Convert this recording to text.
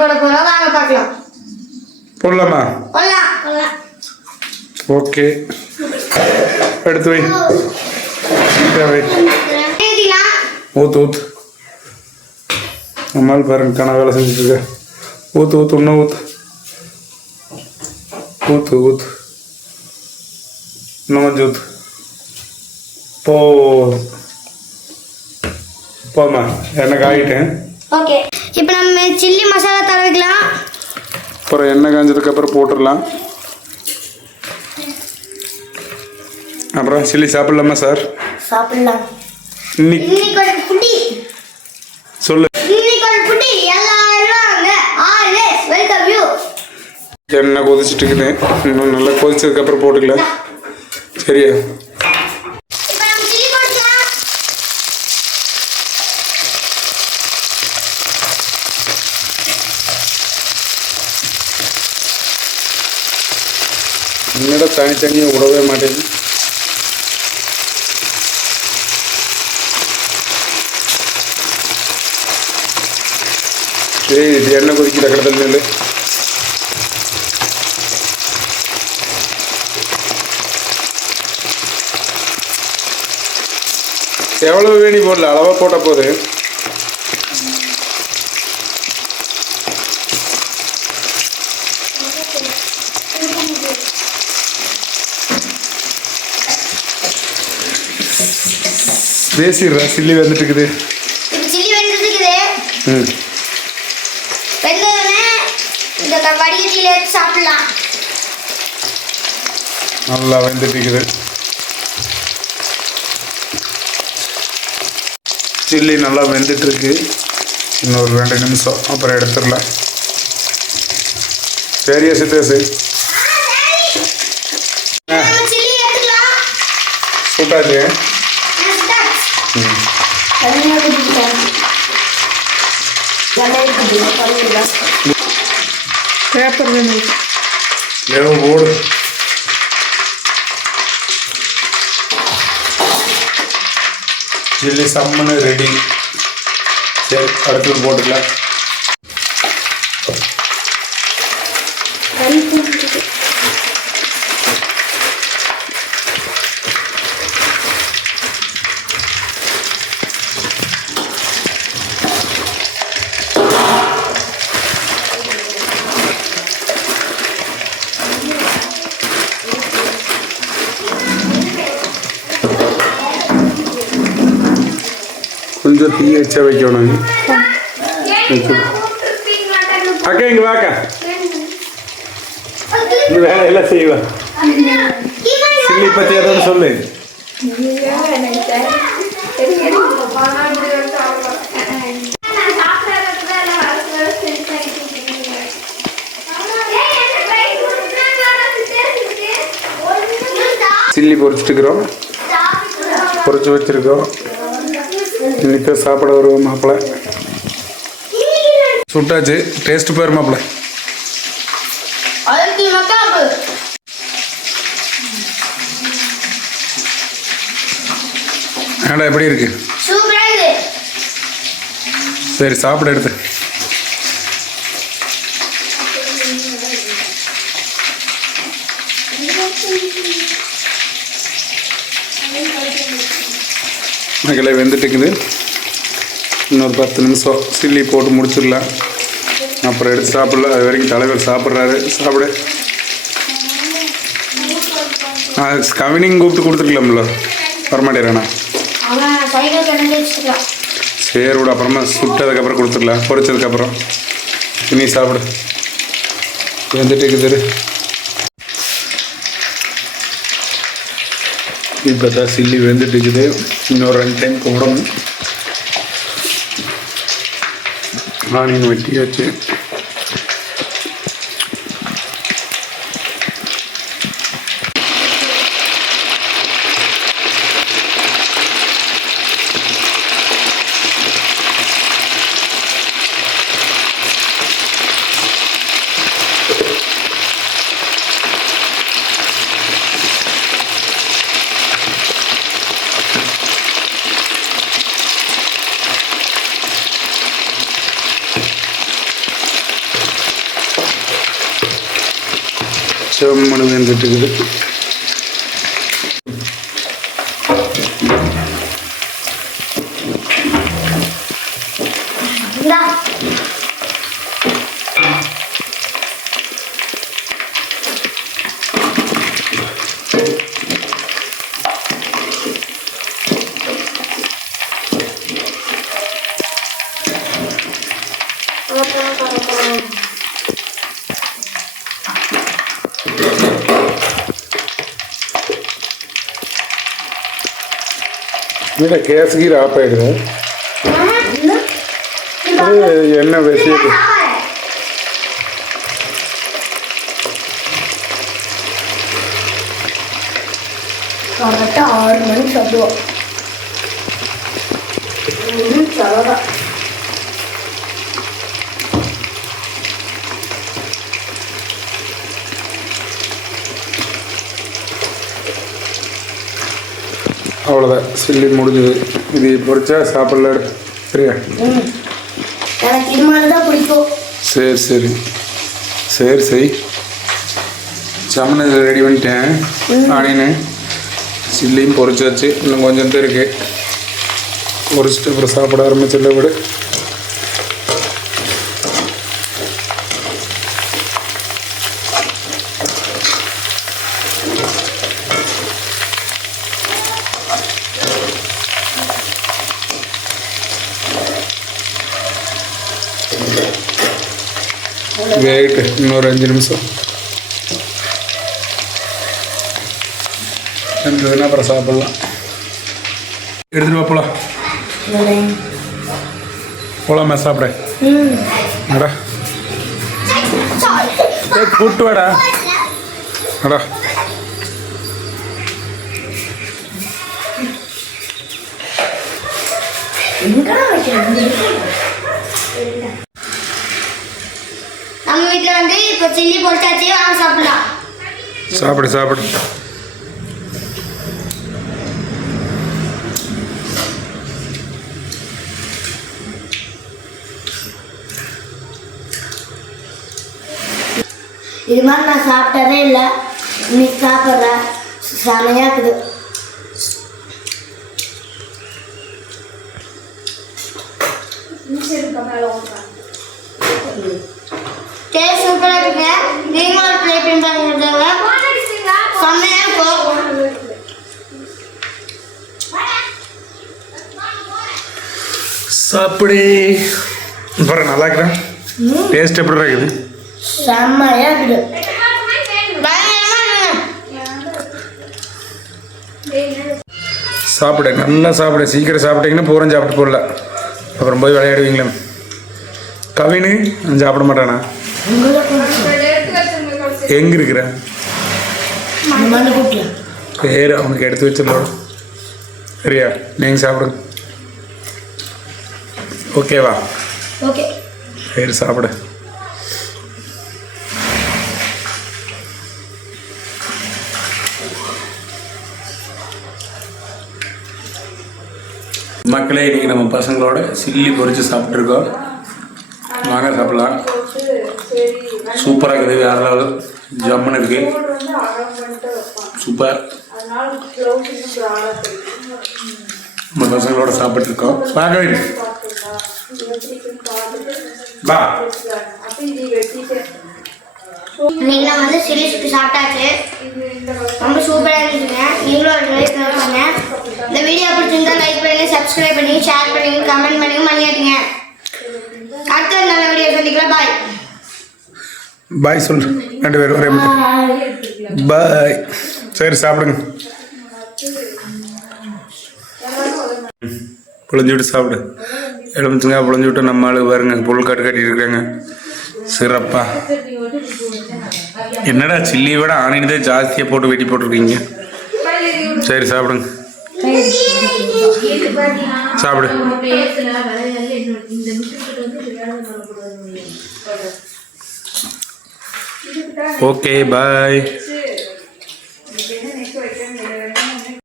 போட போறோம், வாங்க பார்க்கலாம். போடலாமா? போடலாம். ஓகே, எடுத்து வை. ஊத்து ஊத்து. அம்மாள் பாருங்க கணா வேலை செஞ்சுட்டு இருக்க. ஊத்து ஊத்து, இன்னும் ஊத்து ஊத்து ஊத்து, இன்னும் கொஞ்சம் ஊத்து. போமா, எண்ணெய் காயிட்டேன். ஓகே, இப்போ நம்ம சில்லி மசாலா தடவிக்கலாம். அப்புறம் எண்ணெய் காஞ்சதுக்கு அப்புறம் போட்டுடலாம். அப்புறம் சில்லி சாப்பிடலாமா சார்? சாப்பிடலாம். இன்னைக்கு ஒரு புடி சொல்லு. இன்னைக்கு ஒரு புடி எல்லாரும் வாங்க. Always welcome you. எண்ணெய் கொதிச்சுட்டு இருக்குது. இன்னும் நல்லா கொதிச்சதுக்கு அப்புறம் போட்டுக்கலாம். சரியா? இப்போ நம்ம சில்லி போட்டுக்கலாம். என்னடா தனித்தனியாக விடவே மாட்டேங்குது. ஏய், இது எண்ணெய் கொதிக்கிற கடத்தல் நெல். எவ்வளவு வேணி போடல, அளவா போட்ட போது. பேசிடுறா, சில்லி வந்துட்டு இருக்குது. சில்லி வெந்துருக்குது. வெந்தோடனே இந்த வடிகட்டியில எடுத்து சாப்பிடலாம். நல்லா வெந்துட்டு இருக்குது. சில்லி நல்லா வெந்துட்டு இருக்கு. இன்னொரு 2 நிமிஷம் அப்புறம் எடுத்துடலாம். சரியா சித்தேசு? சூட்டாச்சு. பேப்பர் வேணும். ஓடு. Chilli summon ready. சரி, அடுத்தது போட்டுக்கலாம். கொஞ்சம் தீ வச்சா வைக்கணும். அக்கா இங்கே வாக்கா, இந்த வேலையெல்லாம் செய்வா. சில்லி பற்றி ஏதாவது சொல்லு. சில்லி பொரிச்சிட்டுக்கிறோம், பொரிச்சு வச்சிருக்கோம். இன்னைக்கு சாப்பிட வருவோம் மாப்பிள்ளை. சுட்டாச்சு, டேஸ்ட் பேர் மாப்பிள்ளை. ஏடா எப்படி இருக்கு? சரி, சாப்பிட எடுத்து. நகலை வெந்துட்டுக்குது. இன்னொரு 10 நிமிஷம் சில்லி போட்டு முடிச்சிடலாம். அப்புறம் எடுத்து சாப்பிடல. அது வரைக்கும் தலைவர் சாப்பிட்றாரு. சாப்பிட கவினிங் கூப்பிட்டு கொடுத்துருக்கலாம்ல, வரமாட்டேறானா? சரி விட, அப்புறமா சுட்டதுக்கப்புறம் கொடுத்துடலாம், பொரிச்சதுக்கப்புறம். இனி சாப்பிடு. வெந்துட்டு இருக்குது. இப்போ தான் சில்லி வெந்துட்டு இருக்குது. இன்னொரு 2 டைம் போடணும். ஆனியன் வெட்டியாச்சு. செம்மணு வெந்துட்டு இருக்குது. இல்லை கேஸ் கீர் ஆஃப் ஆகிடுது. என்ன விஷயம் கரெக்டாக 6 மணிக்கு சாப்பிடுவோம். அவ்வளோதான், சில்லி முடிஞ்சுது. இது பொரிச்சா சாப்பிடல சரியா? எனக்கு இது மாதிரி தான் பிடிக்கும். சரி சரி சரி சரி சமணம் ரெடி பண்ணிட்டேன். ஆனியனு சில்லியும் பொரிச்சாச்சு. இன்னும் கொஞ்சம் தான் இருக்குது. பொரிச்சிட்டு அப்புறம் சாப்பிட ஆரம்பிச்சிடல விட. வேகிட்டு இன்னொரு 5 நிமிஷம் இருந்ததுன்னா அப்புறம் சாப்பிட்லாம். எடுத்துட்டு வா போலாம். போலாமா சாப்பிட? அடா கூட்டு வாடா. அடா நம்ம வீட்டில் வந்து இப்போ சில்லி பொரிச்சாச்சு. வாங்க சாப்பிடலாம். சாப்பிடு சாப்பிடு. இது மாதிரி நான் சாப்பிட்டதே இல்லை. இன்னைக்கு சாப்பிட்றேன். செமையாக இருக்குது. டேஸ்ட் சூப்பராக இருக்குங்க. நீங்களும் ட்ரை பண்ணி பாருங்க. செம்மையாக இருக்கும். சாப்பிடு. அப்புறம் நல்லா இருக்குதா? டேஸ்ட் எப்படி இருக்குது? செம்மையாக இருக்குது. சாப்பிடு, நல்லா சாப்பிடு. சீக்கிரம் சாப்பிட்டீங்கன்னா பூரம் சாப்பிட்டு போடல. அப்புறம் போய் விளையாடுவீங்களே. கவினு சாப்பிட மாட்டானா? எங்கே இருக்கிற பேர் அவனுக்கு எடுத்து வச்சிடலாம். சரியா? நீங்கள் சாப்பிடுங்க. ஓகேவா? ஓகே. சரி சாப்பிடு. மக்களே, இன்றைக்கி நம்ம பசங்களோட சில்லி பொரித்து சாப்பிட்ருக்கோம். வாங்க சாப்பிட்லாம். சூப்பராக இருக்குது. வேறு லெவல் ஜம்முன்னு இருக்குது. சூப்பர். நம்ம பசங்களோட சாப்பிட்ருக்கோம். வாங்க வா. இன்னைக்கு நான் வந்து சில்லி சுட்டு சாப்பிட்டாச்சு. ரொம்ப சூப்பராக இருந்துச்சுங்க. நீங்களும் ட்ரை பண்ணுங்க. இந்த வீடியோ பிடிச்சிருந்தா லைக் பண்ணுங்க, சப்ஸ்கிரைப் பண்ணி, ஷேர் பண்ணுங்க, கமெண்ட் பண்ணுங்க, பண்ணியாட்டுங்க. அடுத்த ஒரு நல்ல வீடியோ சந்திக்கலாம். பாய் பாய் சொல்லு. 2 பேரும் ஒரே பாய். சரி சாப்பிடுங்க. புளிஞ்சு விட்டு சாப்பிடு. எலுமிச்சங்க புளிஞ்சு விட்டு நம்ம ஆளு பாருங்க புல் கட்டிட்டு இருக்காங்க. சிறப்பா. என்னடா சில்லி விட ஆனியனே ஜாஸ்தியாக போட்டு வெட்டி போட்டிருக்கீங்க. சரி சாப்பிடுங்க. சாப்பிடு. Okay bye.